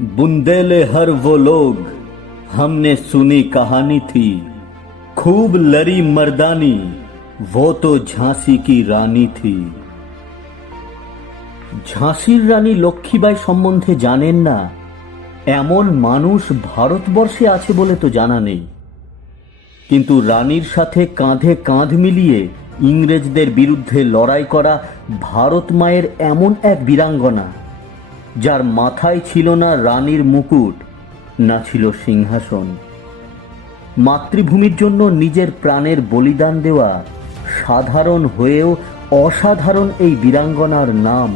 बुंदेले हर वो लोग हमने सुनी कहानी थी, खूब लड़ी मर्दानी वो तो झांसी की रानी थी। ঝাঁসির রানী লক্ষ্মীবাই সম্বন্ধে জানেন না এমন মানুষ ভারতবর্ষে আছে বলে তো জানা নেই। কিন্তু রানীর সাথে কাঁধে কাঁধ মিলিয়ে ইংরেজদের বিরুদ্ধে লড়াই করা ভারত মায়ের এমন এক বীরাঙ্গনা, যার মাথায় ছিল না রানীর মুকুট, না ছিল সিংহাসন। মাতৃভূমির জন্য নিজের প্রাণের বলিদান দেওয়া সাধারণ হয়েও অসাধারণ এই বীরাঙ্গনার নাম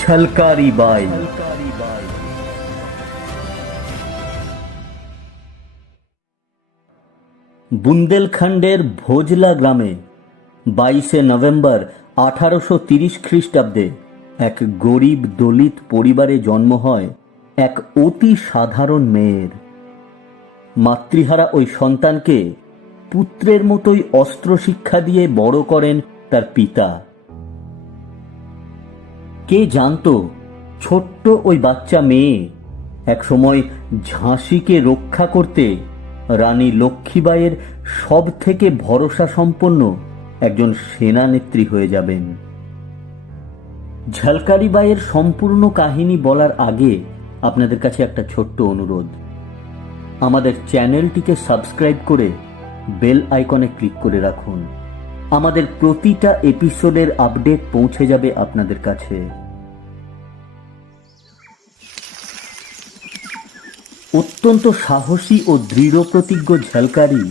ঝলকারি বাই। বুন্দেলখণ্ডের ভোজলা গ্রামে 22শে নভেম্বর 1830 খ্রিস্টাব্দে এক গরিব দলিত পরিবারে জন্ম হয় এক অতি সাধারণ মেয়ের। মাতৃহারা ওই সন্তানকে পুত্রের মতোই অস্ত্র শিক্ষা দিয়ে বড় করেন তার পিতা। কে জানত ছোট্ট ওই বাচ্চা মেয়ে একসময় ঝাঁসিকে রক্ষা করতে রানী লক্ষ্মীবাইয়ের সব থেকে ভরসা সম্পন্ন একজন সেনানেত্রী হয়ে যাবেন। ঝলকারি বাইয়ের সম্পূর্ণ কাহিনী বলার আগে আপনাদের কাছে একটা ছোট্ট অনুরোধ, আমাদের চ্যানেলটিকে সাবস্ক্রাইব করে বেল আইকনে ক্লিক করে রাখুন। আমাদের প্রতিটা এপিসোডের আপডেট পৌঁছে যাবে আপনাদের কাছে। অত্যন্ত সাহসী ও দৃঢ় প্রতিজ্ঞ ঝলকারি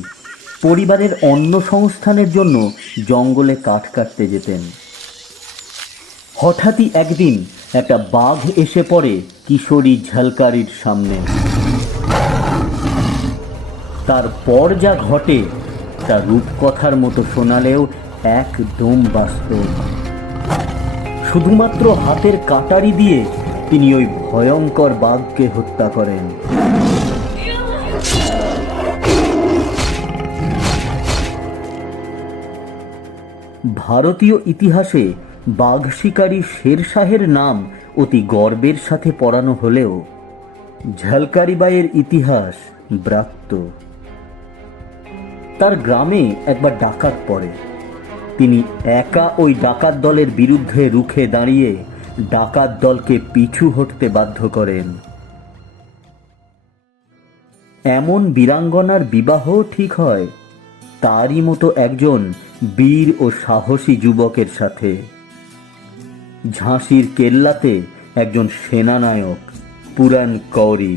পরিবারের অন্ন সংস্থানের জন্য জঙ্গলে কাঠ কাটতে যেতেন। হঠাৎই একদিন একটা বাঘ এসে পড়ে কিশোরী ঝলকারির সামনে। তারপর যা ঘটে তা রূপকথার মতো শোনালেও একদম বাস্তব। শুধুমাত্র হাতের কাটারি দিয়ে তিনি ওই ভয়ঙ্কর বাঘকে হত্যা করেন। ভারতীয় ইতিহাসে বাঘ শিকারী শেরশাহের নাম অতি গর্বের সাথে পড়ানো হলেও ঝলকারি বাইয়ের ইতিহাস ব্রাত্য। তার গ্রামে একবার ডাকাত পড়ে। তিনি একা ওই ডাকাত দলের বিরুদ্ধে রুখে দাঁড়িয়ে ডাকাত দলকে পিছু হটতে বাধ্য করেন। এমন বীরাঙ্গনার বিবাহ ঠিক হয় তারই মতো একজন বীর ও সাহসী যুবকের সাথে। ঝাঁসির কেল্লাতে একজন সেনানায়ক পুরান কৌরি।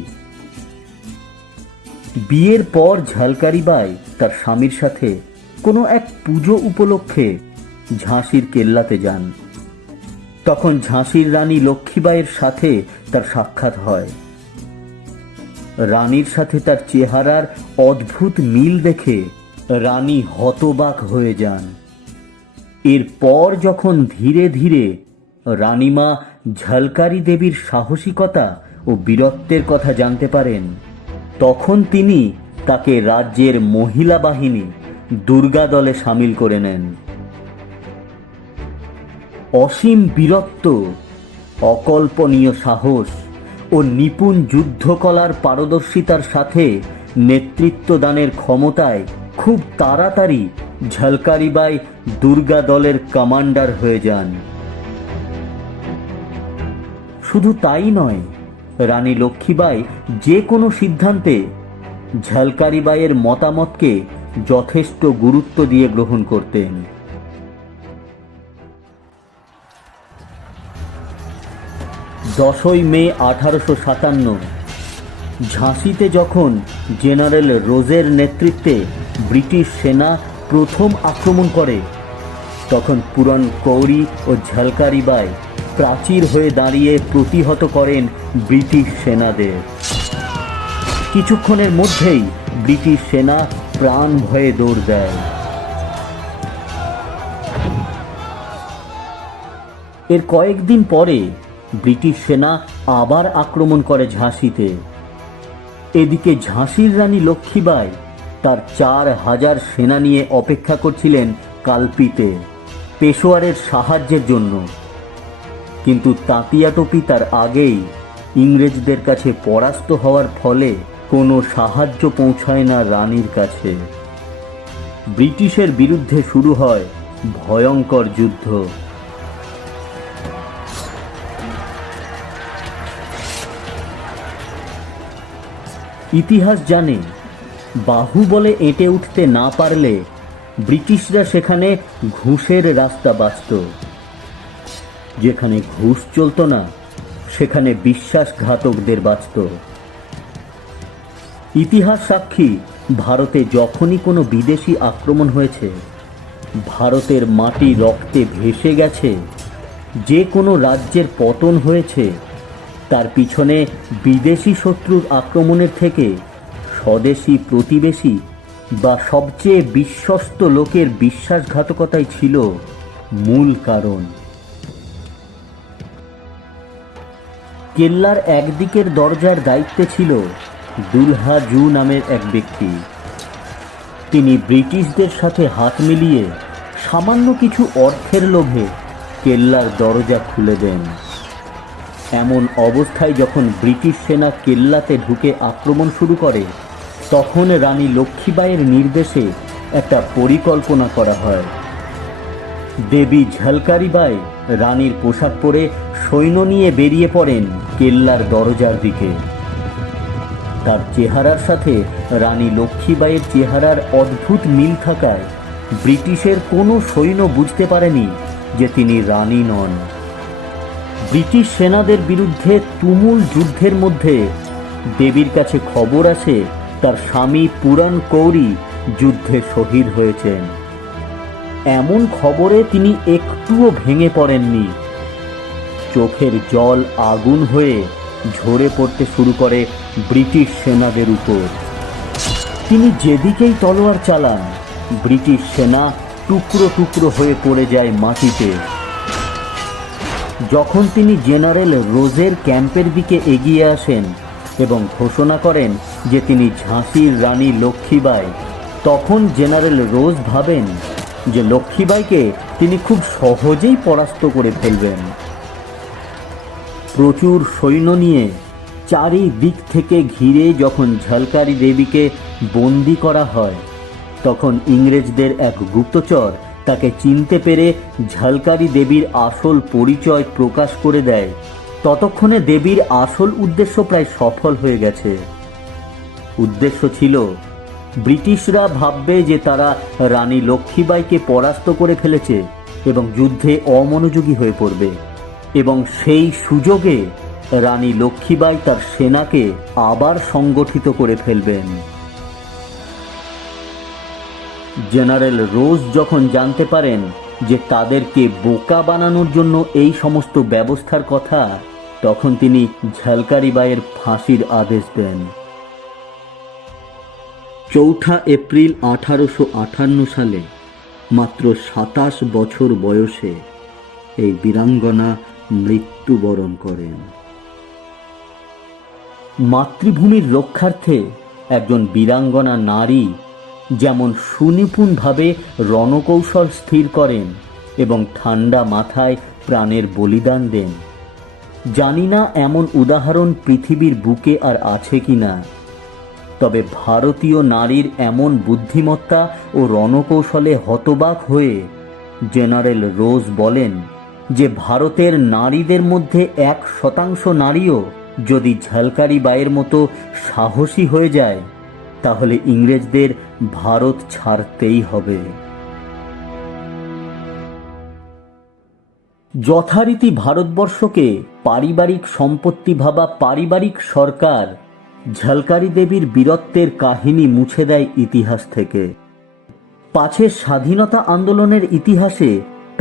বিয়ের পর ঝলকারি বাই তার স্বামীর সাথে কোনো এক পুজো উপলক্ষে ঝাঁসির কেল্লাতে যান। তখন ঝাঁসির রানী লক্ষ্মীবাইয়ের সাথে তার সাক্ষাৎ হয়। রানীর সাথে তার চেহারার অদ্ভুত মিল দেখে রানী হতবাক হয়ে যান। এরপর যখন ধীরে ধীরে রানীমা ঝলকারি দেবীর সাহসিকতা ও বীরত্বের কথা জানতে পারেন, তখন তিনি তাকে রাজ্যের মহিলা বাহিনী দুর্গা দলে সামিল করে নেন। অসীম বীরত্ব, অকল্পনীয় সাহস ও নিপুণ যুদ্ধকলার পারদর্শিতার সাথে নেতৃত্ব দানের ক্ষমতায় খুব তাড়াতাড়ি ঝলকারি বাই দুর্গা দলের কমান্ডার হয়ে যান। শুধু তাই নয়, রানী লক্ষ্মীবাই যে কোনো সিদ্ধান্তে ঝলকারি বাইয়ের মতামতকে যথেষ্ট গুরুত্ব দিয়ে গ্রহণ করতেন। 10ই মে 1857 ঝাঁসিতে যখন জেনারেল রোজের নেতৃত্বে ব্রিটিশ সেনা প্রথম আক্রমণ করে, তখন পুরান কৌরি ও ঝলকারি বাই প্রাচীর হয়ে দাঁড়িয়ে প্রতিহত করেন ব্রিটিশ সেনাদের। কিছুক্ষণের মধ্যেই ব্রিটিশ সেনা প্রাণ ভয়ে দৌড় দেয়। এর কয়েকদিন পরে ব্রিটিশ সেনা আবার আক্রমণ করে ঝাঁসিতে। এদিকে ঝাঁসির রানী লক্ষ্মীবাই তার 4000 সেনা নিয়ে অপেক্ষা করছিলেন কালপিতে পেশোয়ারের সাহায্যের জন্য। কিন্তু তাঁতিয়া টোপি তার আগেই ইংরেজদের কাছে পরাস্ত হওয়ার ফলে কোনো সাহায্য পৌঁছায় না রানীর কাছে। ব্রিটিশের বিরুদ্ধে শুরু হয় ভয়ঙ্কর যুদ্ধ। ইতিহাস জানে, বাহুবলে এঁটে উঠতে না পারলে ব্রিটিশরা সেখানে ঘুষের রাস্তা বাছত। যেখানে ঘুষ চলত না, সেখানে বিশ্বাসঘাতকদের বাঁচত। ইতিহাস সাক্ষী, ভারতে যখনই কোনো বিদেশি আক্রমণ হয়েছে, ভারতের মাটি রক্তে ভেসে গেছে, যে কোনো রাজ্যের পতন হয়েছে, তার পিছনে বিদেশি শত্রুর আক্রমণের থেকে স্বদেশী প্রতিবেশী বা সবচেয়ে বিশ্বস্ত লোকের বিশ্বাসঘাতকতাই ছিল মূল কারণ। কেল্লার একদিকের দরজার দায়িত্বে ছিল দুলহা জু নামের এক ব্যক্তি। তিনি ব্রিটিশদের সাথে হাত মিলিয়ে সামান্য কিছু অর্থের লোভে কেল্লার দরজা খুলে দেন। এমন অবস্থায় যখন ব্রিটিশ সেনা কেল্লাতে ঢুকে আক্রমণ শুরু করে, তখন রানী লক্ষ্মীবাইয়ের নির্দেশে একটা পরিকল্পনা করা হয়। দেবী ঝলকারি বাই রানীর পোশাক পরে সৈন্য নিয়ে বেরিয়ে পড়েন কেল্লার দরজার দিকে। তার চেহারার সাথে রানী লক্ষ্মীবাইয়ের চেহারার অদ্ভুত মিল থাকায় ব্রিটিশের কোনো সৈন্য বুঝতে পারেনি যে তিনি রানী নন। ব্রিটিশ সেনাদের বিরুদ্ধে তুমুল যুদ্ধের মধ্যে দেবীর কাছে খবর আসে তার স্বামী পুরাণ কৌরি যুদ্ধে শহীদ হয়েছেন। এমন খবরে তিনি একটুও ভেঙে পড়েননি। চোখের জল আগুন হয়ে ঝরে পড়তে শুরু করে ব্রিটিশ সেনাদের উপর। তিনি যেদিকেই তলোয়ার চালান, ব্রিটিশ সেনা টুকরো টুকরো হয়ে পড়ে যায় মাটিতে। যখন তিনি জেনারেল রোজের ক্যাম্পের দিকে এগিয়ে আসেন এবং ঘোষণা করেন যে তিনি ঝাঁসির রানী লক্ষ্মীবাই, তখন জেনারেল রোজ ভাবেন যে লক্ষ্মীবাইকে তিনি খুব সহজেই পরাস্ত করে ফেলবেন। প্রচুর সৈন্য নিয়ে চারিদিক থেকে ঘিরে যখন ঝলকারি দেবীকে বন্দি করা হয়, তখন ইংরেজদের এক গুপ্তচর তাকে চিনতে পেরে ঝলকারি দেবীর আসল পরিচয় প্রকাশ করে দেয়। ততক্ষণে দেবীর আসল উদ্দেশ্য প্রায় সফল হয়ে গেছে। উদ্দেশ্য ছিল ব্রিটিশরা ভাববে যে তারা রানী লক্ষ্মীবাইকে পরাস্ত করে ফেলেছে এবং যুদ্ধে অমনোযোগী হয়ে পড়বে, এবং সেই সুযোগে রানী লক্ষ্মীবাই তার সেনাকে আবার সংগঠিত করে ফেলবেন। জেনারেল রোজ যখন জানতে পারেন যে তাদেরকে বোকা বানানোর জন্য এই সমস্ত ব্যবস্থার কথা, তখন তিনি ঝলকারি বাইয়ের ফাঁসির আদেশ দেন। 4 এপ্রিল 1858 সালে মাত্র 27 বছর বয়সে এই বীরাঙ্গনা মৃত্যুবরণ করেন। মাতৃভূমির রক্ষার্থে একজন বীরাঙ্গনা নারী যেমন সুনিপুণভাবে রণকৌশল স্থির করেন এবং ঠান্ডা মাথায় প্রাণের বলিদান দেন, জানি না এমন উদাহরণ পৃথিবীর বুকে আর আছে কিনা। তবে ভারতীয় নারীর এমন বুদ্ধিমত্তা ও রণকৌশলে হতবাক হয়ে জেনারেল রোজ বলেন যে ভারতের নারীদের মধ্যে 1% নারীও যদি ঝলকারি বাইয়ের মতো সাহসী হয়ে যায়, তাহলে ইংরেজদের ভারত ছাড়তেই হবে। যথারীতি ভারতবর্ষকে পারিবারিক সম্পত্তি ভাবা পারিবারিক সরকার ঝলকারি দেবীর বীরত্বের কাহিনী মুছে দেয় ইতিহাস থেকে। পাছে স্বাধীনতা আন্দোলনের ইতিহাসে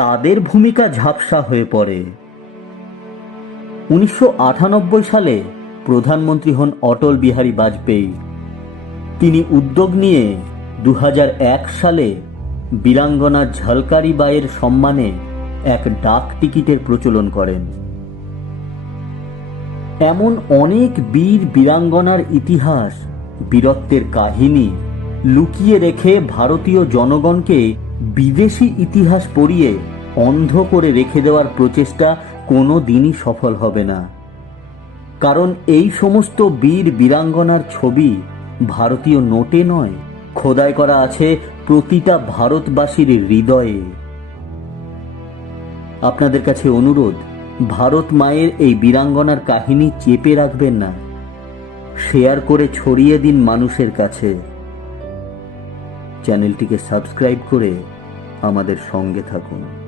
তাদের ভূমিকা ঝাপসা হয়ে পড়ে। 1998 সালে প্রধানমন্ত্রী হন অটল বিহারী বাজপেয়ী। তিনি উদ্যোগ নিয়ে 2001 সালে বীরাঙ্গনা ঝলকারি বাইয়ের সম্মানে এক ডাক টিকিটের প্রচলন করেন। এমন অনেক বীর বীরাঙ্গনার ইতিহাস, বীরত্বের কাহিনী লুকিয়ে রেখে ভারতীয় জনগণকে বিদেশি ইতিহাস পড়িয়ে অন্ধ করে রেখে দেওয়ার প্রচেষ্টা কোনো দিনই সফল হবে না। কারণ এই সমস্ত বীর বীরাঙ্গনার ছবি ভারতীয় নোটে নয়, খোদাই করা আছে প্রতিটা ভারতবাসীর হৃদয়ে। আপনাদের কাছে অনুরোধ, ভারত মায়ের এই বীরাঙ্গনার কাহিনী চেপে রাখবেন না, শেয়ার করে ছড়িয়ে দিন মানুষের কাছে। চ্যানেলটিকে সাবস্ক্রাইব করে আমাদের সঙ্গে থাকুন।